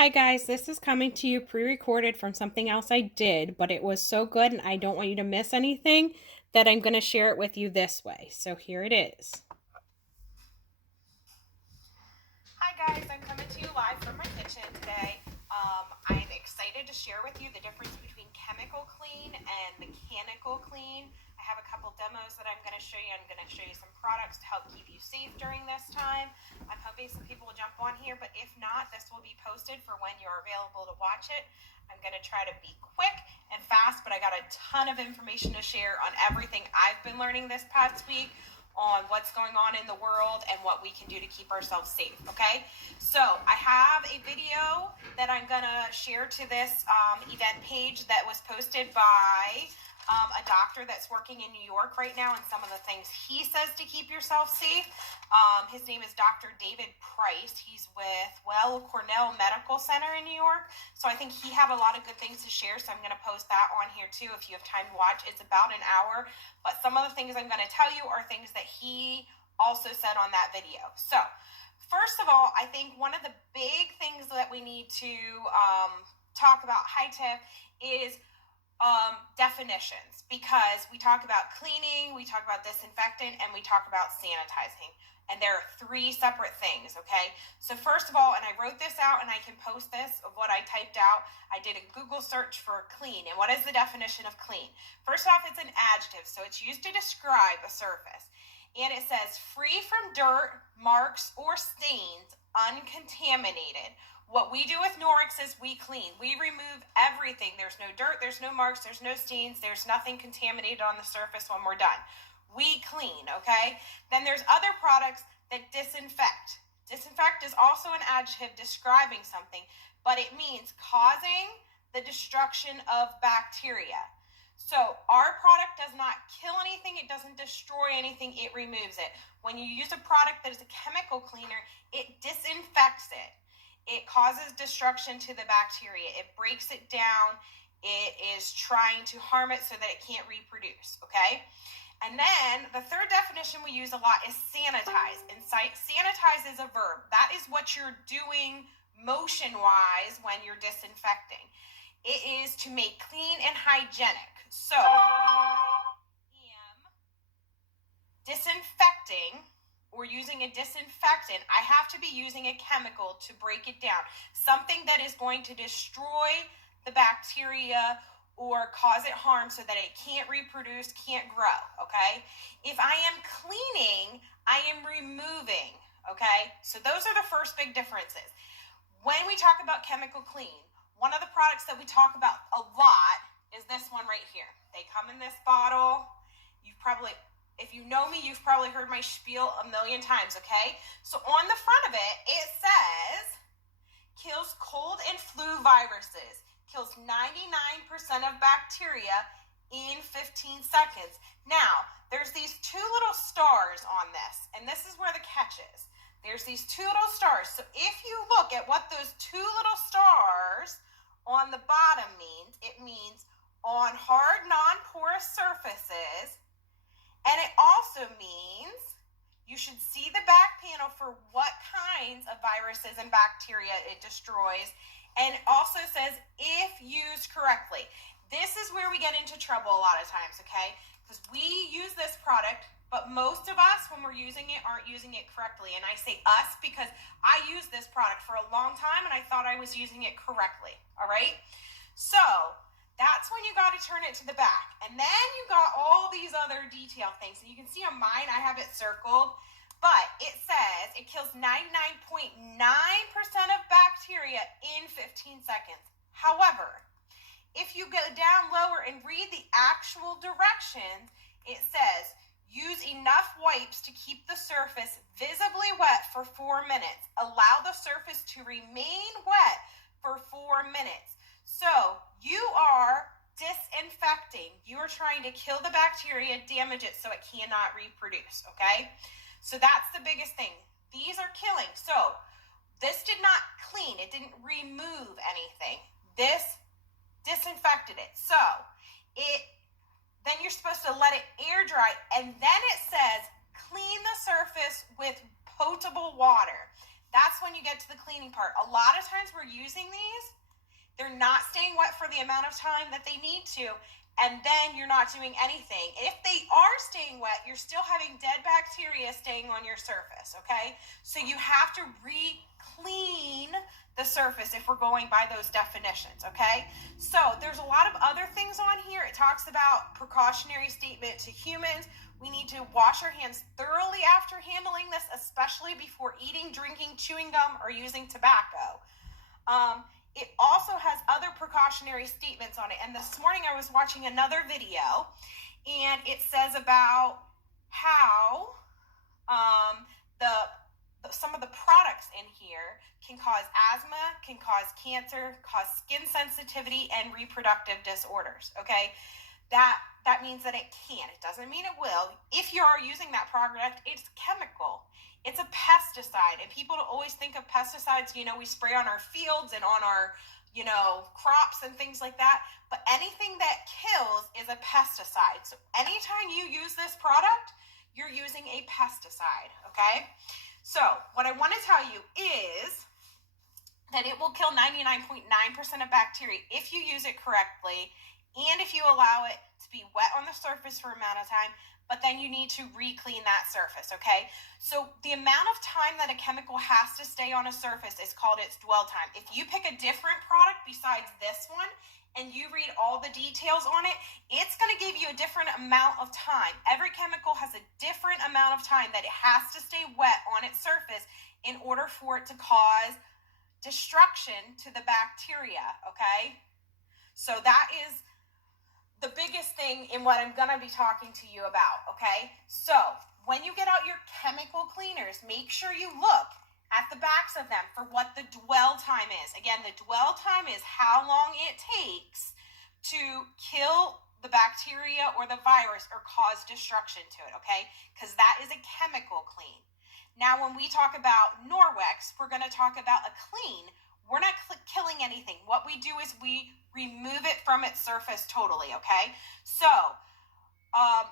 Hi guys, this is coming to you pre-recorded from something else I did, but it was so good and I don't want you to miss anything that I'm going to share it with you this way. So here it is. Hi guys, I'm coming to you live from my kitchen today. I'm excited to share with you the difference between chemical clean and mechanical clean. I have a couple demos that I'm going to show you. I'm going to show you some products to help keep you safe during this time. I'm hoping some people will jump on here, but if not, this will be posted for when you're available to watch it. I'm going to try to be quick and fast, but I got a ton of information to share on everything I've been learning this past week on what's going on in the world and what we can do to keep ourselves safe, okay? So I have a video that I'm gonna share to this event page that was posted by a doctor that's working in New York right now, and some of the things he says to keep yourself safe. His name is Dr. David Price. He's with Weill Cornell Medical Center in New York. So I think he have a lot of good things to share. So I'm going to post that on here too if you have time to watch. It's about an hour, but some of the things I'm going to tell you are things that he also said on that video. So first of all, I think one of the big things that we need to talk about high tip is definitions, because we talk about cleaning, we talk about disinfectant, and we talk about sanitizing, and there are three separate things. Okay, so first of all, and I wrote this out and I can post this of what I typed out. I did a Google search for clean, and what is the definition of clean? First off, it's an adjective, so it's used to describe a surface, and it says free from dirt, marks, or stains, uncontaminated. What we do with Norix is we clean. We remove everything. There's no dirt, there's no marks, there's no stains, there's nothing contaminated on the surface when we're done. We clean, okay? Then there's other products that disinfect. Disinfect is also an adjective describing something, but it means causing the destruction of bacteria. So our product does not kill anything, it doesn't destroy anything, it removes it. When you use a product that is a chemical cleaner, it disinfects it. It causes destruction to the bacteria. It breaks it down. It is trying to harm it so that it can't reproduce, okay? And then the third definition we use a lot is sanitize. And sanitize is a verb. That is what you're doing motion-wise when you're disinfecting. It is to make clean and hygienic. So, am disinfecting or using a disinfectant, I have to be using a chemical to break it down. Something that is going to destroy the bacteria or cause it harm so that it can't reproduce, can't grow, okay? If I am cleaning, I am removing, okay? So those are the first big differences. When we talk about chemical clean, one of the products that we talk about a lot is this one right here. They come in this bottle. You've probably, if you know me, you've probably heard my spiel a million times, okay? So on the front of it, it says, kills cold and flu viruses, kills 99% of bacteria in 15 seconds. Now, there's these two little stars on this, and this is where the catch is. There's these two little stars. So if you look at what those two little stars on the bottom means, it means on hard, non-porous surfaces. And it also means you should see the back panel for what kinds of viruses and bacteria it destroys. And it also says if used correctly. This is where we get into trouble a lot of times, okay? Because we use this product, but most of us, when we're using it, aren't using it correctly. And I say us because I used this product for a long time and I thought I was using it correctly, all right? So that's when you got to turn it to the back. And then you got all these other detail things. And you can see on mine, I have it circled. But it says it kills 99.9% of bacteria in 15 seconds. However, if you go down lower and read the actual directions, it says use enough wipes to keep the surface visibly wet for 4 minutes. Allow the surface to remain wet for 4 minutes. So you are disinfecting. You are trying to kill the bacteria, damage it so it cannot reproduce, okay? So that's the biggest thing. These are killing. So this did not clean. It didn't remove anything. This disinfected it. So then you're supposed to let it air dry, and then it says clean the surface with potable water. That's when you get to the cleaning part. A lot of times we're using these, they're not staying wet for the amount of time that they need to, and then you're not doing anything. If they are staying wet, you're still having dead bacteria staying on your surface, okay? So you have to re-clean the surface if we're going by those definitions, okay? So there's a lot of other things on here. It talks about precautionary statement to humans. We need to wash our hands thoroughly after handling this, especially before eating, drinking, chewing gum, or using tobacco. It also has other precautionary statements on it. And this morning I was watching another video, and it says about how some of the products in here can cause asthma, can cause cancer, cause skin sensitivity, and reproductive disorders, okay? That means that it can. It doesn't mean it will. If you are using that product, it's chemical. It's a pesticide. And people always think of pesticides, we spray on our fields and on our, crops and things like that. But anything that kills is a pesticide. So anytime you use this product, you're using a pesticide, okay? So what I want to tell you is that it will kill 99.9% of bacteria if you use it correctly, and if you allow it to be wet on the surface for an amount of time, but then you need to re-clean that surface, okay? So the amount of time that a chemical has to stay on a surface is called its dwell time. If you pick a different product besides this one, and you read all the details on it, it's going to give you a different amount of time. Every chemical has a different amount of time that it has to stay wet on its surface in order for it to cause destruction to the bacteria, okay? So that is the biggest thing in what I'm going to be talking to you about, okay? So when you get out your chemical cleaners, make sure you look at the backs of them for what the dwell time is. Again, the dwell time is how long it takes to kill the bacteria or the virus or cause destruction to it, okay? Because that is a chemical clean. Now, when we talk about Norwex, we're going to talk about a clean. We're not killing anything. What we do is we remove it from its surface totally, okay? So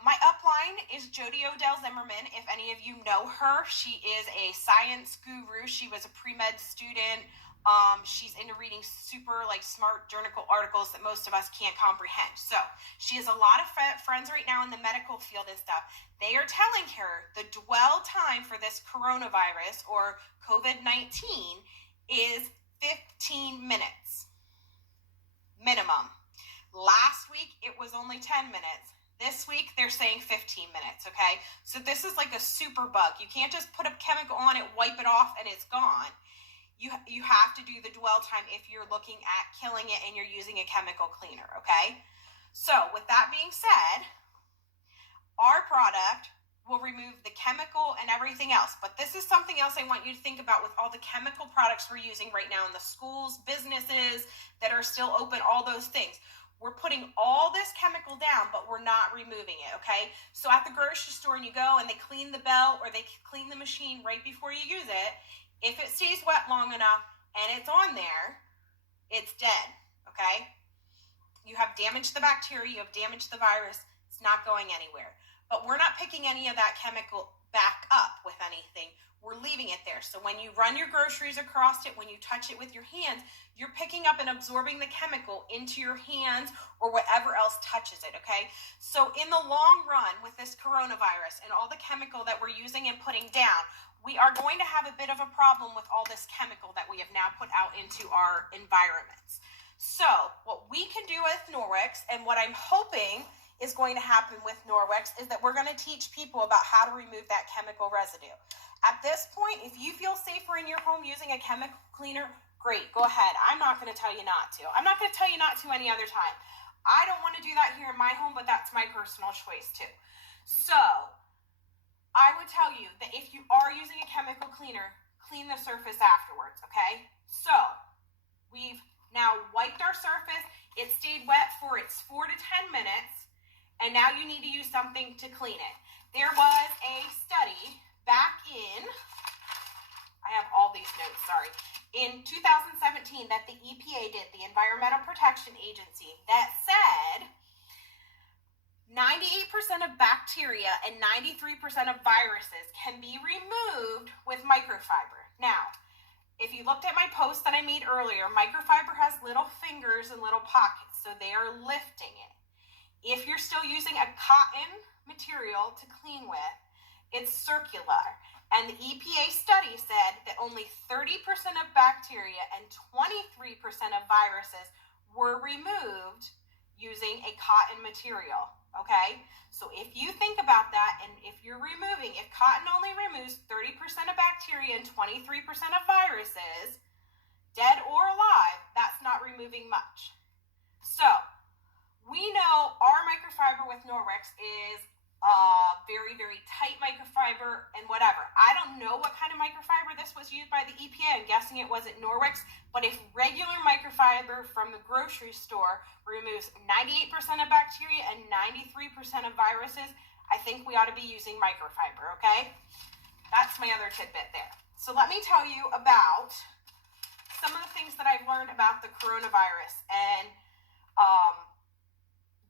my upline is Jody Odell Zimmerman. If any of you know her, she is a science guru. She was a pre-med student. She's into reading super smart journal articles that most of us can't comprehend. So she has a lot of friends right now in the medical field and stuff. They are telling her the dwell time for this coronavirus or COVID-19 is 15 minutes minimum. Last week it was only 10 minutes. This week they're saying 15 minutes, okay? So this is like a super bug. You can't just put a chemical on it, wipe it off, and it's gone. You have to do the dwell time if you're looking at killing it and you're using a chemical cleaner, okay? So with that being said, our product will remove the chemical and everything else. But this is something else I want you to think about with all the chemical products we're using right now in the schools, businesses that are still open, all those things. We're putting all this chemical down, but we're not removing it, okay? So at the grocery store and you go and they clean the belt or they clean the machine right before you use it, if it stays wet long enough and it's on there, it's dead, okay? You have damaged the bacteria, you have damaged the virus, it's not going anywhere. But we're not picking any of that chemical back up with anything. We're leaving it there. So when you run your groceries across it, when you touch it with your hands, you're picking up and absorbing the chemical into your hands or whatever else touches it, okay? So in the long run with this coronavirus and all the chemical that we're using and putting down, we are going to have a bit of a problem with all this chemical that we have now put out into our environments. So what we can do with Norwex, and what I'm hoping is going to happen with Norwex, is that we're going to teach people about how to remove that chemical residue. At this point, if you feel safer in your home using a chemical cleaner, great, go ahead. I'm not going to tell you not to. I'm not going to tell you not to any other time. I don't want to do that here in my home, but that's my personal choice too. So I would tell you that if you are using a chemical cleaner, clean the surface afterwards, okay? So we've now wiped our surface. It stayed wet for its 4 to 10 minutes. And now you need to use something to clean it. There was a study back in, I have all these notes, sorry, in 2017 that the EPA did, the Environmental Protection Agency, that said 98% of bacteria and 93% of viruses can be removed with microfiber. Now, If you looked at my post that I made earlier, microfiber has little fingers and little pockets, so they are lifting it. If you're still using a cotton material to clean with, it's circular. And the EPA study said that only 30% of bacteria and 23% of viruses were removed using a cotton material, okay? So if you think about that, and if cotton only removes 30% of bacteria and 23% of viruses, dead or alive, that's not removing much. So we know our microfiber with Norwex is very, very tight microfiber and whatever. I don't know what kind of microfiber this was used by the EPA. I'm guessing it wasn't Norwex, but if regular microfiber from the grocery store removes 98% of bacteria and 93% of viruses, I think we ought to be using microfiber, okay? That's my other tidbit there. So let me tell you about some of the things that I've learned about the coronavirus, and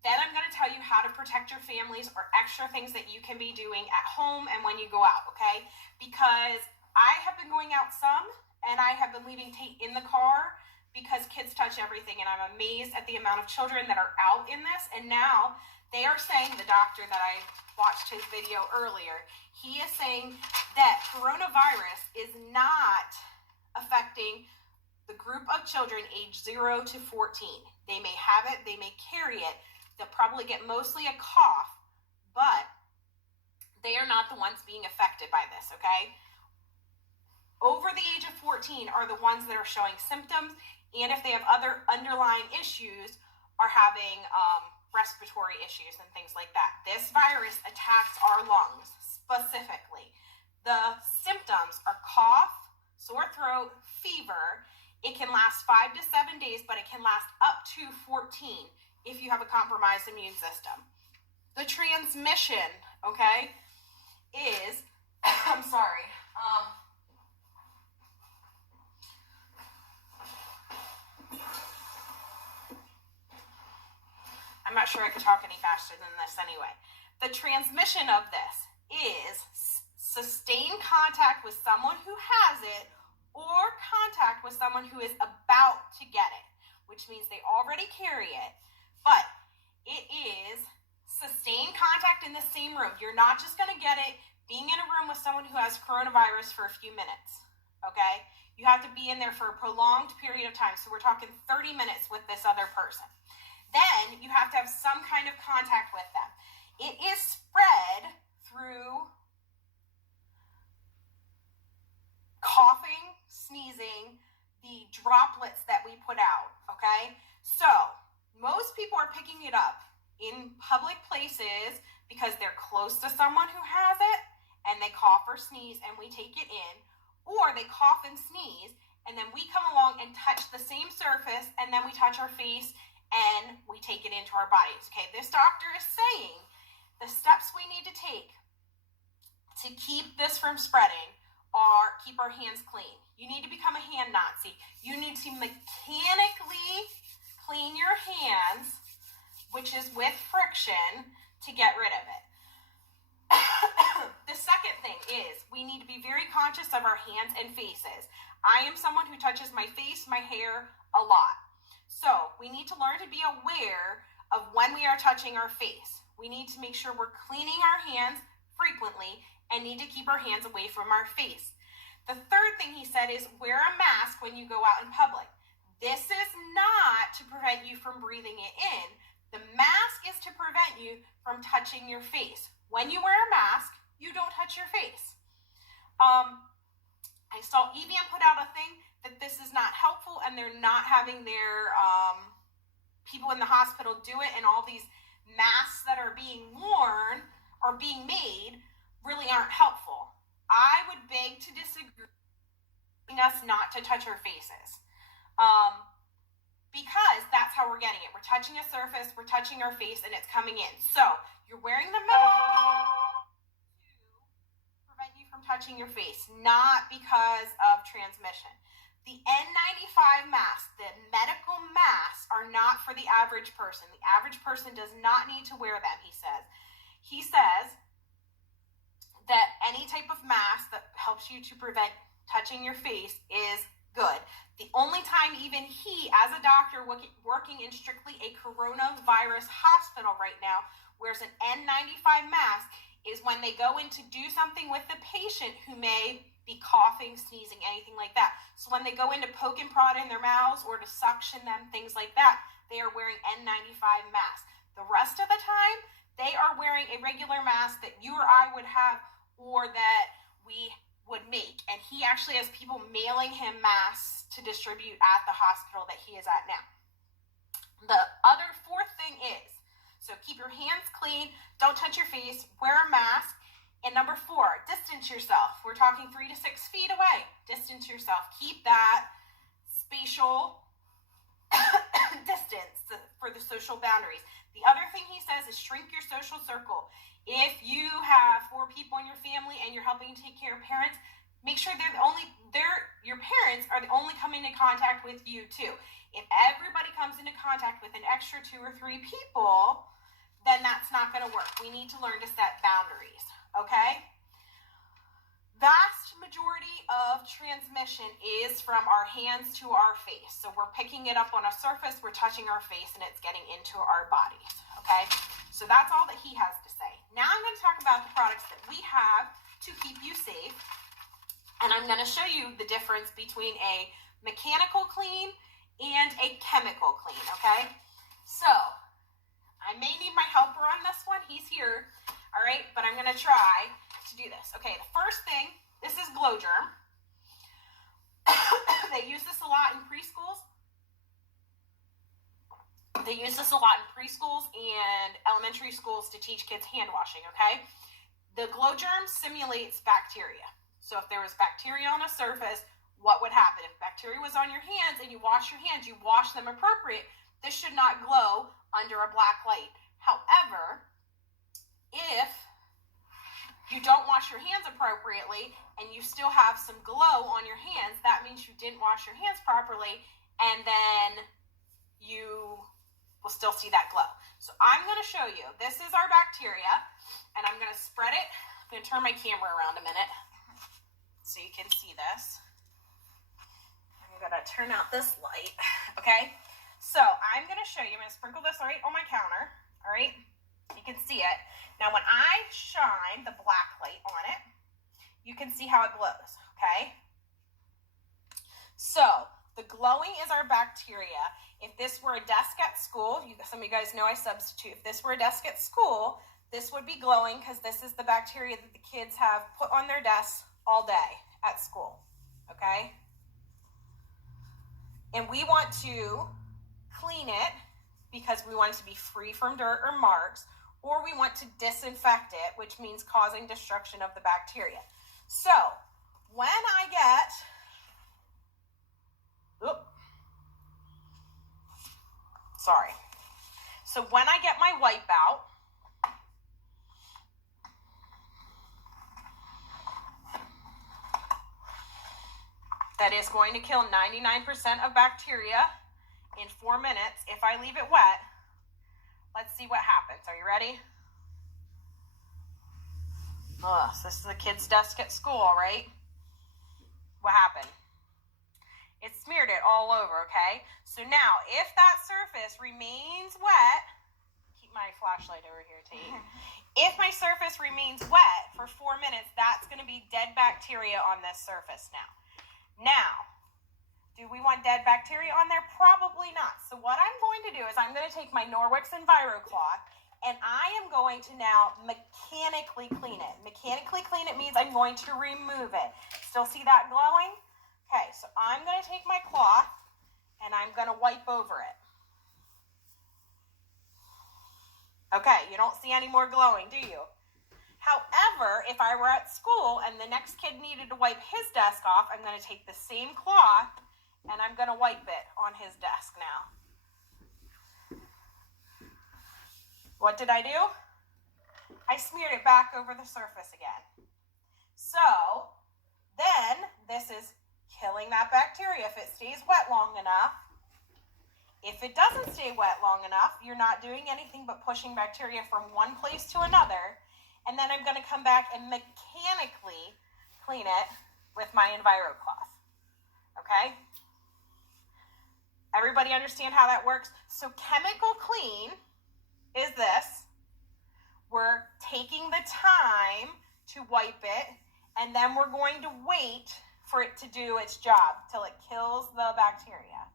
then I'm going to tell you how to protect your families or extra things that you can be doing at home and when you go out, okay? Because I have been going out some, and I have been leaving Tate in the car because kids touch everything, and I'm amazed at the amount of children that are out in this. And now they are saying, the doctor that I watched his video earlier, he is saying that coronavirus is not affecting the group of children age 0 to 14. They may have it, they may carry it. They'll probably get mostly a cough, but they are not the ones being affected by this, okay? Over the age of 14 are the ones that are showing symptoms, and if they have other underlying issues, are having respiratory issues and things like that. This virus attacks our lungs specifically. The symptoms are cough, sore throat, fever. It can last 5 to 7 days, but it can last up to 14 if you have a compromised immune system. The transmission, okay, is, I'm sorry, I'm not sure I could talk any faster than this anyway. The transmission of this is sustained contact with someone who has it or contact with someone who is about to get it, which means they already carry it, but it is sustained contact in the same room. You're not just going to get it being in a room with someone who has coronavirus for a few minutes, okay? You have to be in there for a prolonged period of time. So we're talking 30 minutes with this other person. Then you have to have some kind of contact with them. It is spread through coughing, sneezing, the droplets that we put out, okay? So most people are picking it up in public places because they're close to someone who has it and they cough or sneeze and we take it in, or they cough and sneeze and then we come along and touch the same surface and then we touch our face and we take it into our bodies. Okay, this doctor is saying the steps we need to take to keep this from spreading are keep our hands clean. You need to become a hand Nazi. You need to mechanically clean your hands, which is with friction, to get rid of it. The second thing is we need to be very conscious of our hands and faces. I am someone who touches my face, my hair a lot. So we need to learn to be aware of when we are touching our face. We need to make sure we're cleaning our hands frequently and need to keep our hands away from our face. The third thing he said is wear a mask when you go out in public. This is not to prevent you from breathing it in. The mask is to prevent you from touching your face. When you wear a mask, you don't touch your face. I saw Evian put out a thing that this is not helpful and they're not having their people in the hospital do it, and all these masks that are being worn or being made really aren't helpful. I would beg to disagree us not to touch our faces. Because that's how we're getting it. We're touching a surface, we're touching our face, and it's coming in. So you're wearing the mask to prevent you from touching your face, not because of transmission. The N95 masks, the medical masks, are not for the average person. The average person does not need to wear them, he says. He says that any type of mask that helps you to prevent touching your face is good. The only time even he, as a doctor working in strictly a coronavirus hospital right now, wears an N95 mask is when they go in to do something with the patient who may be coughing, sneezing, anything like that. So when they go in to poke and prod in their mouths or to suction them, things like that, they are wearing N95 masks. The rest of the time, they are wearing a regular mask that you or I would have or that we would make. And he actually has people mailing him masks to distribute at the hospital that he is at now. The other fourth thing is, so keep your hands clean, don't touch your face, wear a mask. And number 4, distance yourself. We're talking 3 to 6 feet away. Distance yourself. Keep that spatial distance for the social boundaries. The other thing he says is shrink your social circle. If you have 4 people in your family and you're helping take care of parents, make sure your parents are the only coming into contact with you too. If everybody comes into contact with an extra 2 or 3 people, then that's not going to work. We need to learn to set boundaries, okay? Vast majority of transmission is from our hands to our face. So we're picking it up on a surface, we're touching our face, and it's getting into our bodies, okay? So that's all that he has to say. Now I'm going to talk about the products that we have to keep you safe, and I'm going to show you the difference between a mechanical clean and a chemical clean, okay? So I may need my helper on this one. He's here, all right? But I'm going to try to do this. Okay, the first thing, this is Glowgerm. They use this a lot in preschools. They use this a lot in preschools and elementary schools to teach kids hand washing, okay? The Glowgerm simulates bacteria. So if there was bacteria on a surface, what would happen? If bacteria was on your hands and you wash your hands, you wash them appropriate, this should not glow under a black light. However, if you don't wash your hands appropriately and you still have some glow on your hands, that means you didn't wash your hands properly, and then you will still see that glow. So I'm going to show you. This is our bacteria, and I'm going to spread it. I'm going to turn my camera around a minute so you can see this. I'm going to turn out this light, okay? So I'm going to show you. I'm going to sprinkle this right on my counter, all right? You can see it. Now, when I shine the black light on it, you can see how it glows, okay? So the glowing is our bacteria. If this were a desk at school, some of you guys know I substitute. If this were a desk at school, this would be glowing because this is the bacteria that the kids have put on their desks all day at school, okay? And we want to clean it because we want it to be free from dirt or marks, or we want to disinfect it, which means causing destruction of the bacteria. So when I get, So when I get my wipe out, that is going to kill 99% of bacteria in 4 minutes. If I leave it wet, let's see what happens. Are you ready? So this is the kid's desk at school, right? What happened? It smeared it all over, okay? So now, if that surface remains wet, keep my flashlight over here, Tate. If my surface remains wet for 4 minutes, that's going to be dead bacteria on this surface now. Now, do we want dead bacteria on there? Probably not. So what I'm going to do is I'm going to take my Norwex EnviroCloth and I am going to now mechanically clean it. Mechanically clean it means I'm going to remove it. Still see that glowing? Okay, so I'm going to take my cloth and I'm going to wipe over it. Okay, you don't see any more glowing, do you? However, if I were at school and the next kid needed to wipe his desk off, I'm going to take the same cloth and I'm going to wipe it on his desk now. What did I do? I smeared it back over the surface again. So then this is killing that bacteria if it stays wet long enough. If it doesn't stay wet long enough, you're not doing anything but pushing bacteria from one place to another. And then I'm going to come back and mechanically clean it with my EnviroCloth. Okay? Everybody understand how that works? So chemical clean is this. We're taking the time to wipe it, and then we're going to wait for it to do its job till it kills the bacteria.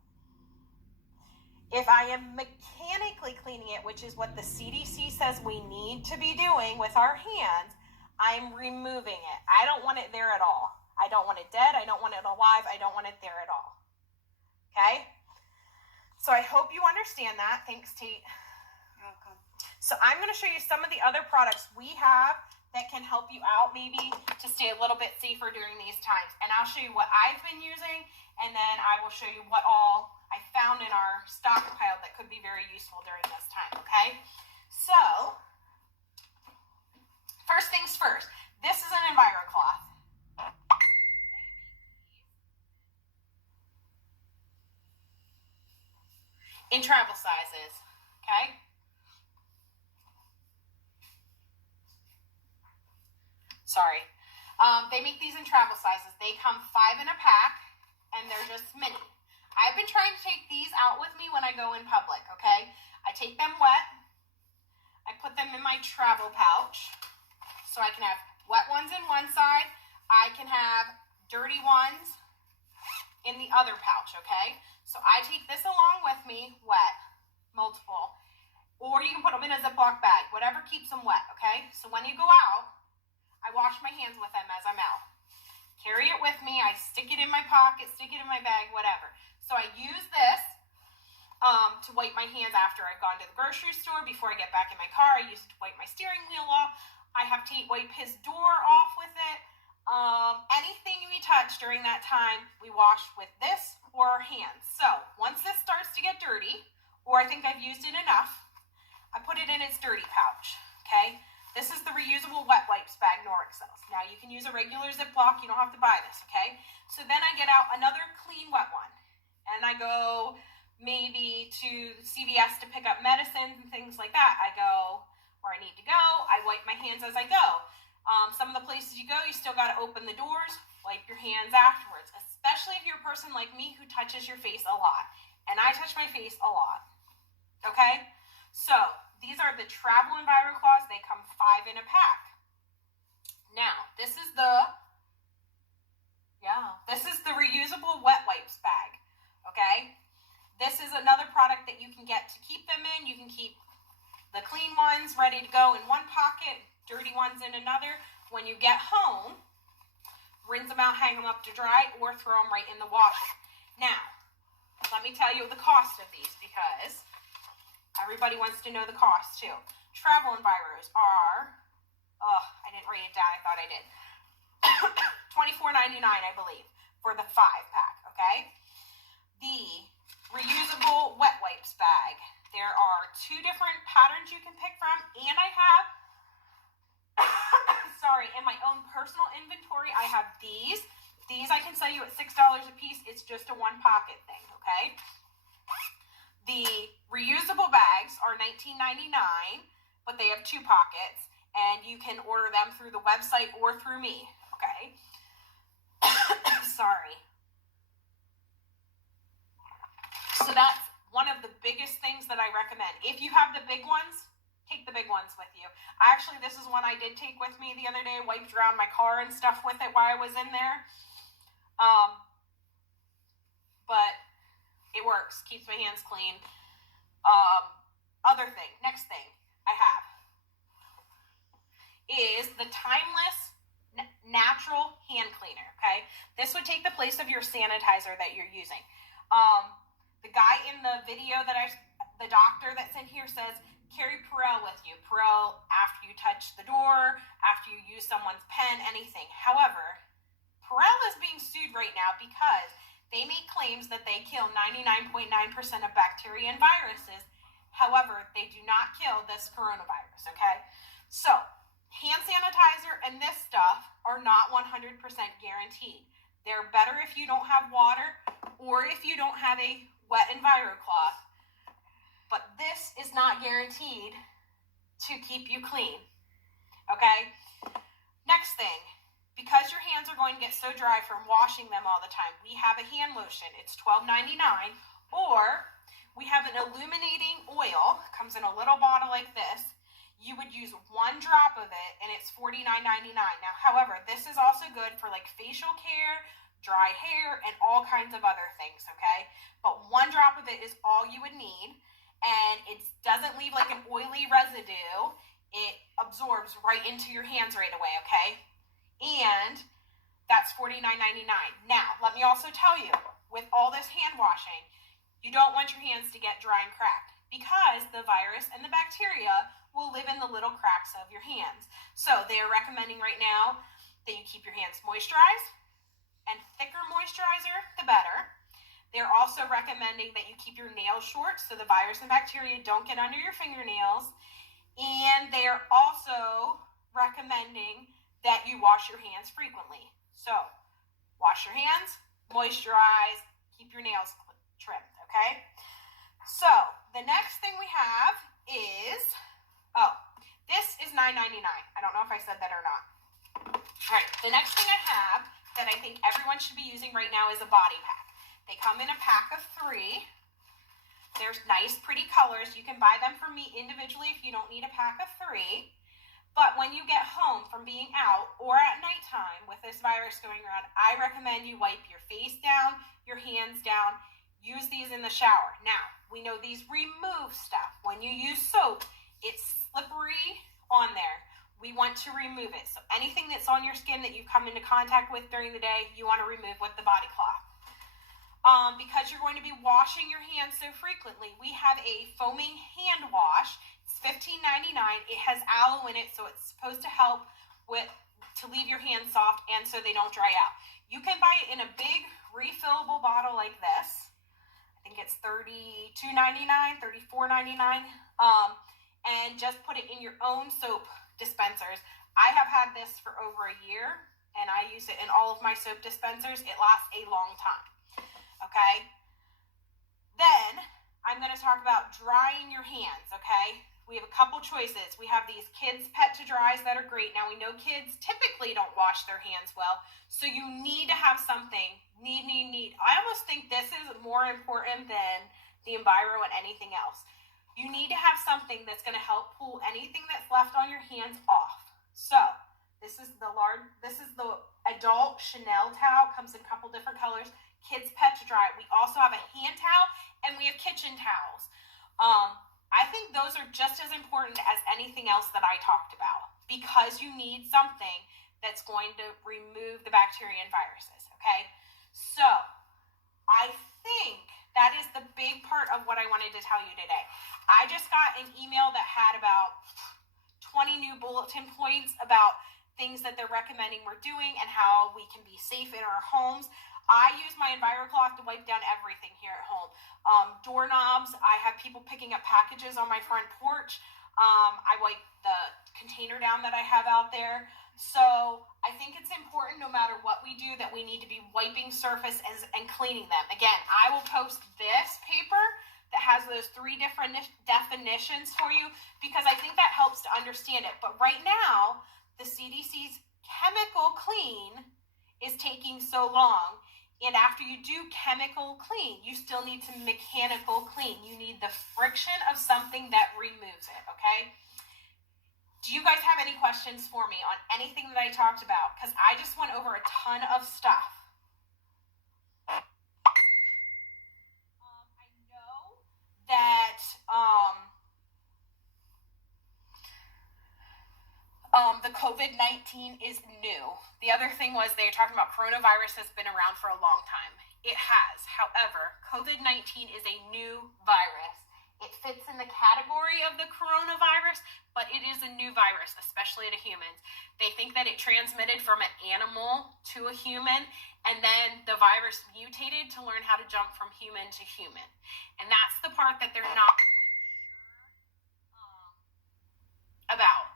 If I am mechanically cleaning it, which is what the CDC says we need to be doing with our hands, I'm removing it. I don't want it there at all. I don't want it dead. I don't want it alive. I don't want it there at all. Okay? So I hope you understand that. Thanks, Tate. You're welcome. So I'm going to show you some of the other products we have that can help you out maybe to stay a little bit safer during these times. And I'll show you what I've been using, and then I will show you what all I found in our stockpile that could be very useful during this time, okay? So, first things first, this is an EnviroCloth. In travel sizes, okay? Sorry. They make these in travel sizes. They come 5 in a pack, and they're just mini. I've been trying to take these out with me when I go in public, okay? I take them wet. I put them in my travel pouch, so I can have wet ones in one side. I can have dirty ones in the other pouch, okay? So I take this along with me, wet, multiple, or you can put them in a Ziploc bag, whatever keeps them wet, okay? So when you go out, I wash my hands with them as I'm out. Carry it with me. I stick it in my pocket, stick it in my bag, whatever. So I use this to wipe my hands after I've gone to the grocery store. Before I get back in my car, I use it to wipe my steering wheel off. I have Tate wipe his door off with it. Anything we touch during that time, we wash with this or our hands. So once this starts to get dirty, or I think I've used it enough, I put it in its dirty pouch, okay? This is the reusable wet wipes bag Norix sells. Now you can use a regular Ziploc, you don't have to buy this, okay? So then I get out another clean wet one, and I go maybe to CVS to pick up medicines and things like that. I go where I need to go, I wipe my hands as I go. Some of the places you go, you still got to open the doors, wipe your hands afterwards, especially if you're a person like me who touches your face a lot. And I touch my face a lot, okay? So these are the travel EnviroCloths. They come 5 in a pack. Now, this is the reusable wet wipes bag, okay? This is another product that you can get to keep them in. You can keep the clean ones ready to go in one pocket, dirty ones in another. When you get home, rinse them out, hang them up to dry, or throw them right in the washer. Now, let me tell you the cost of these because everybody wants to know the cost too. Travel Enviros are, I didn't write it down, I thought I did. $24.99, I believe, for the 5-pack, okay? The reusable wet wipes bag, there are 2 different patterns you can pick from, and I have, in my own personal inventory, I have these. These I can sell you at $6 a piece. It's just a 1-pocket thing, okay? The reusable bags are $19.99, but they have 2 pockets, and you can order them through the website or through me, okay? Sorry. So that's one of the biggest things that I recommend. If you have the big ones, take the big ones with you. Actually, this is one I did take with me the other day, wiped around my car and stuff with it while I was in there. But it works, keeps my hands clean. Next thing I have is the Timeless Natural Hand Cleaner, okay? This would take the place of your sanitizer that you're using. The guy in the video the doctor that's in here says, carry Purell with you. Purell after you touch the door, after you use someone's pen, anything. However, Purell is being sued right now because they make claims that they kill 99.9% of bacteria and viruses. However, they do not kill this coronavirus, okay? So, hand sanitizer and this stuff are not 100% guaranteed. They're better if you don't have water or if you don't have a wet EnviroCloth. But this is not guaranteed to keep you clean, okay? Next thing, because your hands are going to get so dry from washing them all the time, we have a hand lotion. It's $12.99, Or we have an illuminating oil, comes in a little bottle like this. You would use 1 drop of it and it's $49.99. Now, however, this is also good for like facial care, dry hair, and all kinds of other things, okay? But 1 drop of it is all you would need, and it doesn't leave like an oily residue. It absorbs right into your hands right away, okay? And that's $49.99. Now, let me also tell you, with all this hand washing, you don't want your hands to get dry and cracked because the virus and the bacteria will live in the little cracks of your hands. So they are recommending right now that you keep your hands moisturized, and thicker moisturizer, the better. They're also recommending that you keep your nails short so the virus and bacteria don't get under your fingernails. And they're also recommending that you wash your hands frequently. So, wash your hands, moisturize, keep your nails trimmed, okay? So, the next thing we have is, this is $9.99. I don't know if I said that or not. All right, the next thing I have that I think everyone should be using right now is a body pack. They come in a pack of 3. There's nice, pretty colors. You can buy them from me individually if you don't need a pack of 3. But when you get home from being out or at nighttime with this virus going around, I recommend you wipe your face down, your hands down. Use these in the shower. Now, we know these remove stuff. When you use soap, it's slippery on there. We want to remove it. So anything that's on your skin that you come into contact with during the day, you want to remove with the body cloth. Because you're going to be washing your hands so frequently, we have a foaming hand wash. It's $15.99. It has aloe in it, so it's supposed to help to leave your hands soft and so they don't dry out. You can buy it in a big refillable bottle like this. I think it's $32.99, $34.99. And just put it in your own soap dispensers. I have had this for over a year, and I use it in all of my soap dispensers. It lasts a long time. Okay? Then, I'm going to talk about drying your hands, okay? We have a couple choices. We have these kids' pet to dries that are great. Now, we know kids typically don't wash their hands well, so you need to have something. Need. I almost think this is more important than the Enviro and anything else. You need to have something that's going to help pull anything that's left on your hands off. So, this is the adult Chanel towel. Comes in a couple different colors. Kids pet to dry. We also have a hand towel and we have kitchen towels. I think those are just as important as anything else that I talked about because you need something that's going to remove the bacteria and viruses, okay? So, I think that is the big part of what I wanted to tell you today. I just got an email that had about 20 new bulletin points about things that they're recommending we're doing and how we can be safe in our homes. I use my EnviroCloth to wipe down everything here at home. Doorknobs, I have people picking up packages on my front porch. I wipe the container down that I have out there. So I think it's important no matter what we do that we need to be wiping surfaces and cleaning them. Again, I will post this paper that has those 3 different definitions for you because I think that helps to understand it. But right now, the CDC's chemical clean is taking so long. And after you do chemical clean, you still need to mechanical clean. You need the friction of something that removes it, okay? Do you guys have any questions for me on anything that I talked about? Because I just went over a ton of stuff. I know that the COVID-19 is new. The other thing was they were talking about coronavirus has been around for a long time. It has. However, COVID-19 is a new virus. It fits in the category of the coronavirus, but it is a new virus, especially to humans. They think that it transmitted from an animal to a human, and then the virus mutated to learn how to jump from human to human. And that's the part that they're not sure about.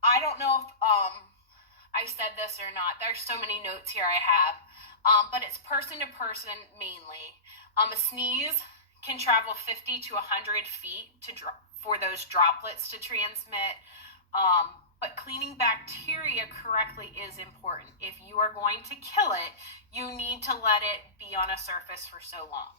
I don't know if I said this or not. There's so many notes here I have. But it's person to person mainly. A sneeze can travel 50 to 100 feet for those droplets to transmit. but cleaning bacteria correctly is important. If you are going to kill it, you need to let it be on a surface for so long.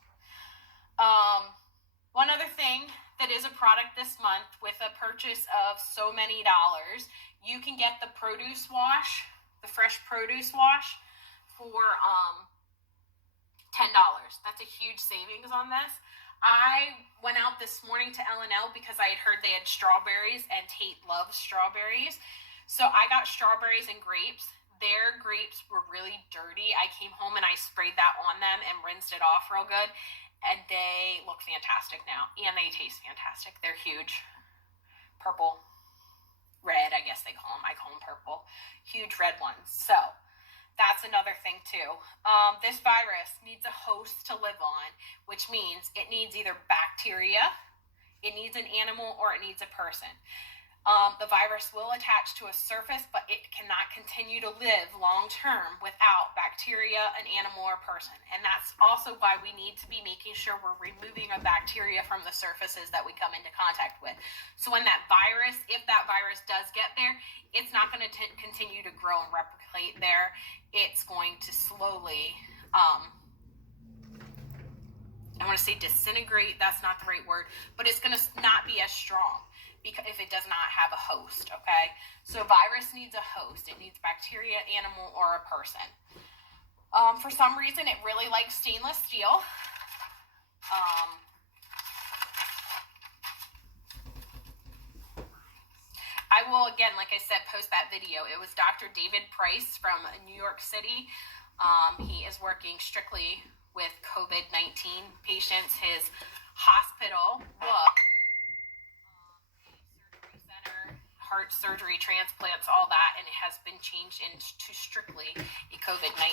One other thing that is a product this month, with a purchase of so many dollars, you can get the produce wash, the fresh produce wash, for $10. That's a huge savings on this. I went out this morning to L&L because I had heard they had strawberries, and Tate loves strawberries. So I got strawberries and grapes. Their grapes were really dirty. I came home and I sprayed that on them and rinsed it off real good. And they look fantastic now. And they taste fantastic. They're huge. Purple. Red, I guess they call them. I call them purple. Huge red ones. So that's another thing too. This virus needs a host to live on, which means it needs either bacteria, it needs an animal, or it needs a person. The virus will attach to a surface, but it cannot continue to live long term without bacteria, an animal, or person. And that's also why we need to be making sure we're removing a bacteria from the surfaces that we come into contact with. So when that virus, if that virus does get there, it's not going to continue to grow and replicate there. It's going to slowly, I want to say disintegrate, that's not the right word, but it's going to not be as strong because if it does not have a host, okay? So virus needs a host. It needs bacteria, animal, or a person. For some reason, it really likes stainless steel. I will, again, like I said, post that video. It was Dr. David Price from New York City. He is working strictly with COVID-19 patients. His hospital, heart surgery, transplants, all that, and it has been changed into strictly a COVID-19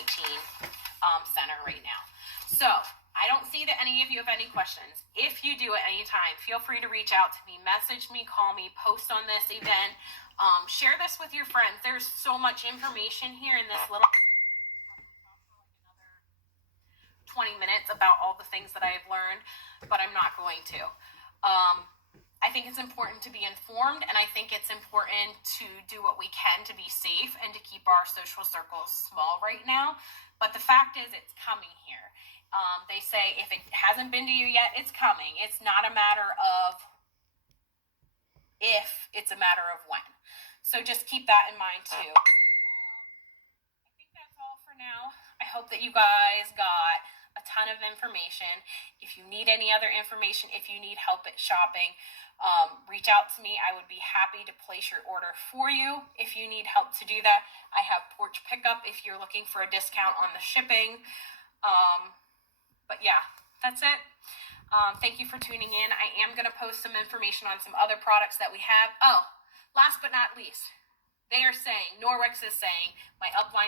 center right now. So I don't see that any of you have any questions. If you do at any time, feel free to reach out to me, message me, call me, post on this event, share this with your friends. There's so much information here in this little 20 minutes about all the things that I have learned, but I'm not going to. I think it's important to be informed, and I think it's important to do what we can to be safe and to keep our social circles small right now. But the fact is, it's coming here. They say if it hasn't been to you yet, it's coming. It's not a matter of if, it's a matter of when. So just keep that in mind too. I think that's all for now. I hope that you guys got a ton of information. If you need any other information, if you need help at shopping, reach out to me. I would be happy to place your order for you if you need help to do that. I have porch pickup if you're looking for a discount on the shipping. But yeah, that's it. Thank you for tuning in. I am going to post some information on some other products that we have. Oh, last but not least, they are saying, Norwex is saying, my upline